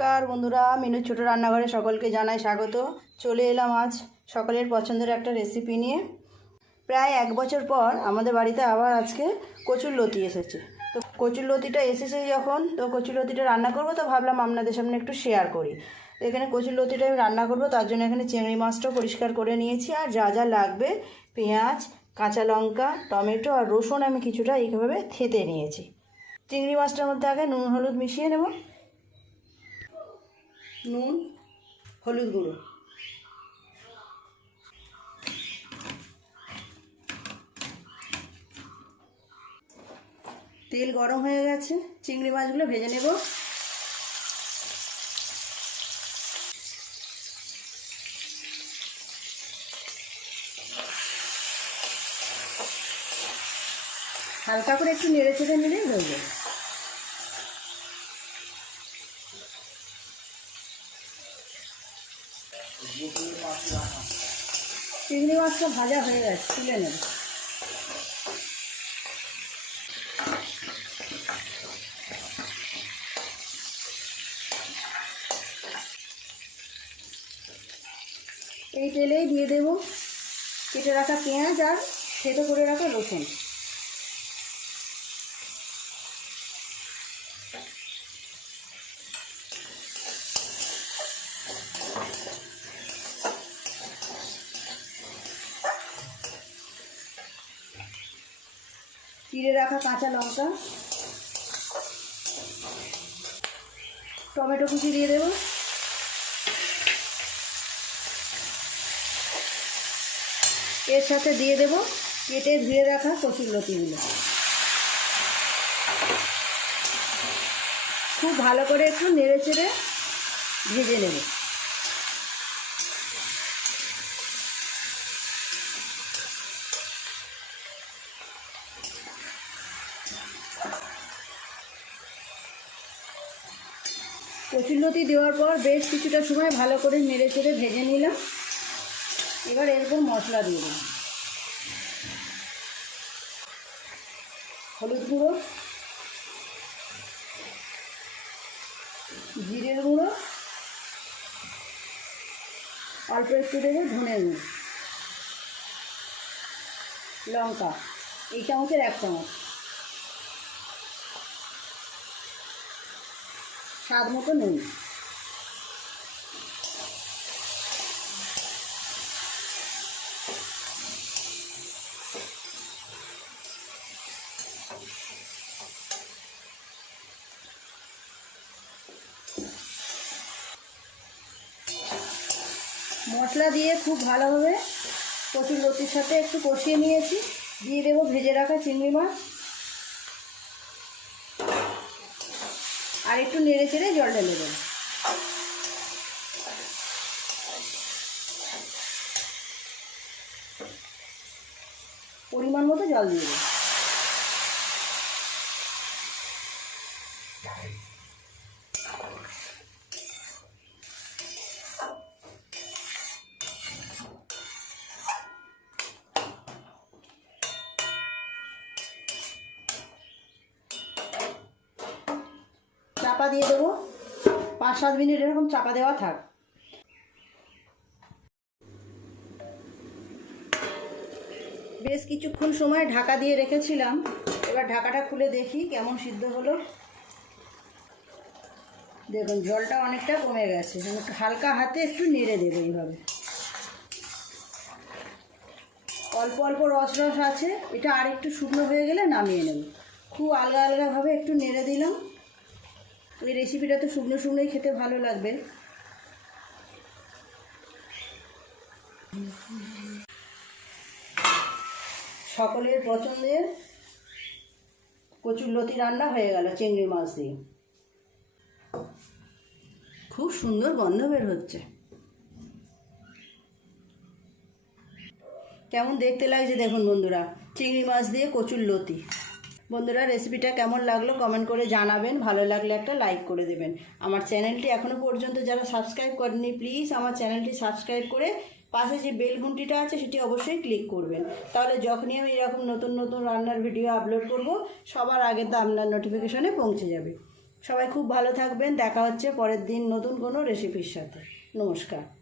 নমস্কার বন্ধুরা মিনু ছোটো রান্নাঘরে সকলকে জানাই স্বাগত। চলে এলাম আজ সকলের পছন্দের একটা রেসিপি নিয়ে। প্রায় এক বছর পর আমাদের বাড়িতে আবার আজকে কচুর লতি এসেছে। তো কচুর লতিটা এসেছে যখন, তো কচুর লতিটা রান্না করব তো ভাবলাম আপনাদের সামনে একটু শেয়ার করি। তো এখানে কচুর লতিটা আমি রান্না করব, তার জন্য এখানে চিংড়ি মাছটাও পরিষ্কার করে নিয়েছি। আর যা যা লাগবে, পেঁয়াজ, কাঁচা লঙ্কা, টমেটো আর রসুন আমি কিছুটা এইভাবে থেতে নিয়েছি। চিংড়ি মাছটার মধ্যে আগে নুন, হলুদ মিশিয়ে নেব। নুন, হলুদ গুঁড়ো। তেল গরম হয়ে গেছে, চিংড়ি মাছগুলো ভেজে নেব। হালকা করে একটু নেড়ে চেড়ে নিলেই হয়ে যাবে। চিংড়ি মাছটা ভাজা হয়ে গেছে, তুলে নেব। এই তেলেই দিয়ে দেব কেটে রাখা পেঁয়াজ আর থেতো করে রাখা রসুন। চিড়ে রাখা কাঁচা লঙ্কা। টমেটো কুচি দিয়ে দেবো। এর সাথে দিয়ে দেব কেটে ধুয়ে রাখা কচুর লতিগুলো। খুব ভালো করে একটু নেড়ে চেড়ে ভেজে নেব। কচুরলতি দেওয়ার পর বেশ কিছুটা সময় ভালো করে নেড়ে চেড়ে ভেজে নিলাম। এবার এরপর মশলা দিয়ে দেবো হলুদ গুঁড়ো, জিরের গুঁড়ো, অল্প একটু দেবে ধনে গুঁড়ো, লঙ্কা, এই চামচের এক চামচ। স্বাদ মতো নুন মশলা দিয়ে খুব ভালোভাবে কচুর লতির সাথে একটু কষিয়ে নিয়েছি। দিয়ে দেবো ভেজে রাখা চিংড়ি মাছ। আর একটু নেড়ে চেড়ে জল ঢেলে দেবো পরিমাণ মতো জল দিয়ে দেবো চাপা দিয়ে দেবো। পাঁচ সাত মিনিট এরকম চাপা দেওয়া থাক। বেশ কিছুক্ষণ সময় ঢাকা দিয়ে রেখেছিলাম। এবার ঢাকাটা খুলে দেখি কেমন সিদ্ধ হলো। দেখুন, জলটা অনেকটা কমে গেছে। হালকা হাতে একটু নেড়ে দেবো এইভাবে। অল্প অল্প রস রস আছে। এটা আর একটু শুকনো হয়ে গেলে নামিয়ে নেব। খুব আলগা আলগাভাবে একটু নেড়ে দিলাম। এই রেসিপিটা তো শুকনো শুকনোই খেতে ভালো লাগবে। সকলের পছন্দের কচুর লতি রান্না হয়ে গেল চিংড়ি মাছ দিয়ে। খুব সুন্দর গন্ধ বের হচ্ছে। কেমন দেখতে লাগছে দেখুন বন্ধুরা, চিংড়ি মাছ দিয়ে কচুর লতি। বন্ধুরা রেসিপিটা কেমন লাগল কমেন্ট করে জানাবেন। ভালো লাগলে একটা লাইক করে দেবেন। আমার চ্যানেলটি এখনও পর্যন্ত যারা সাবস্ক্রাইব করেনি প্লিজ আমার চ্যানেলটি সাবস্ক্রাইব করে পাশে যে বেল ঘুঁটিটা আছে, সেটি অবশ্যই ক্লিক করবেন। তাহলে যখনই আমি এরকম নতুন নতুন রান্নার ভিডিও আপলোড করব, সবার আগে তো আপনার নোটিফিকেশনে পৌঁছে যাবে। সবাই খুব ভালো থাকবেন। দেখা হচ্ছে পরের দিন নতুন কোনো রেসিপির সাথে। নমস্কার।